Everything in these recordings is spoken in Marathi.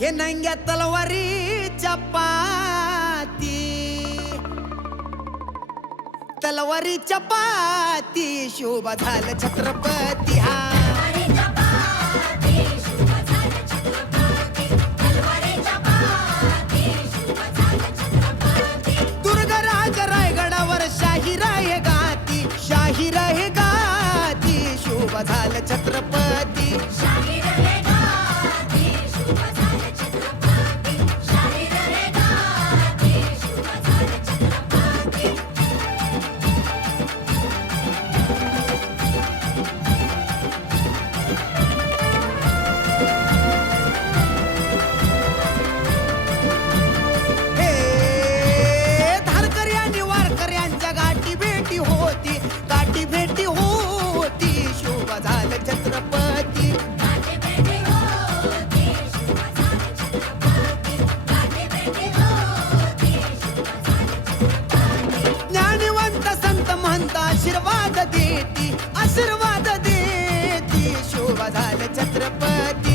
हे नंग्या तलवारी चपाती तलवारी चपाती शोभा झालं छत्रपती हा. संत आशीर्वाद देती आशीर्वाद देती. शोभा झालं छत्रपती.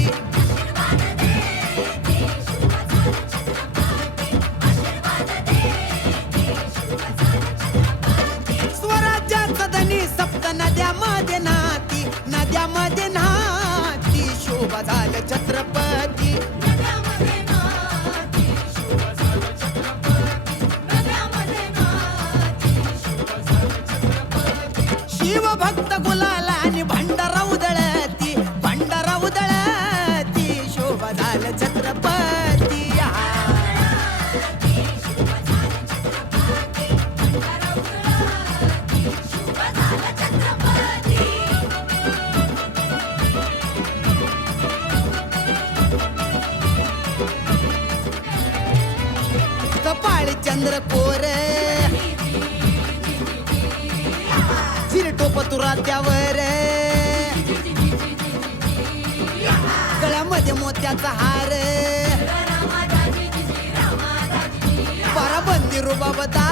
चंद्र कोर चिरटोप तुरा त्यावर गळ्यामध्ये मोत्याचा हार बारा बंदी रुबाबता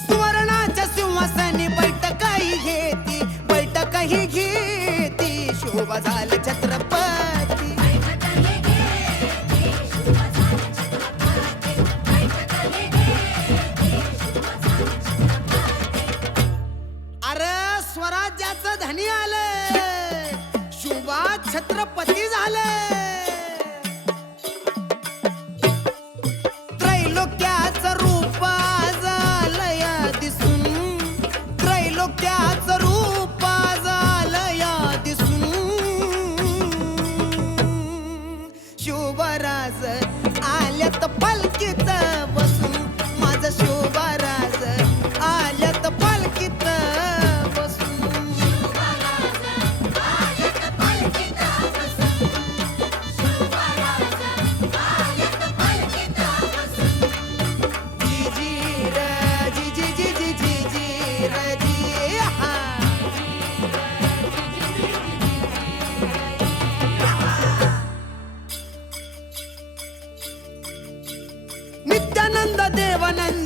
सुवर्णाच्या सिंहासनी बैठकाही घेती बैठकही छत्रपती. अरे स्वराज्याचं धनी आलं झालं down.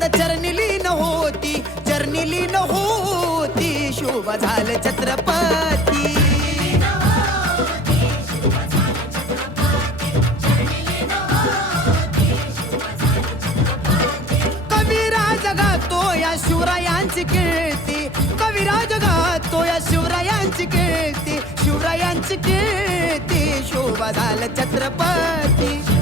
चरणी लीन होती चरणी लीन होती शुभ झालं छत्रपती. शिवरायांची कीर्ती कविराज गातो या शिवरायांची कीर्ती शिवरायांची कीर्ती शोभा झालं छत्रपती.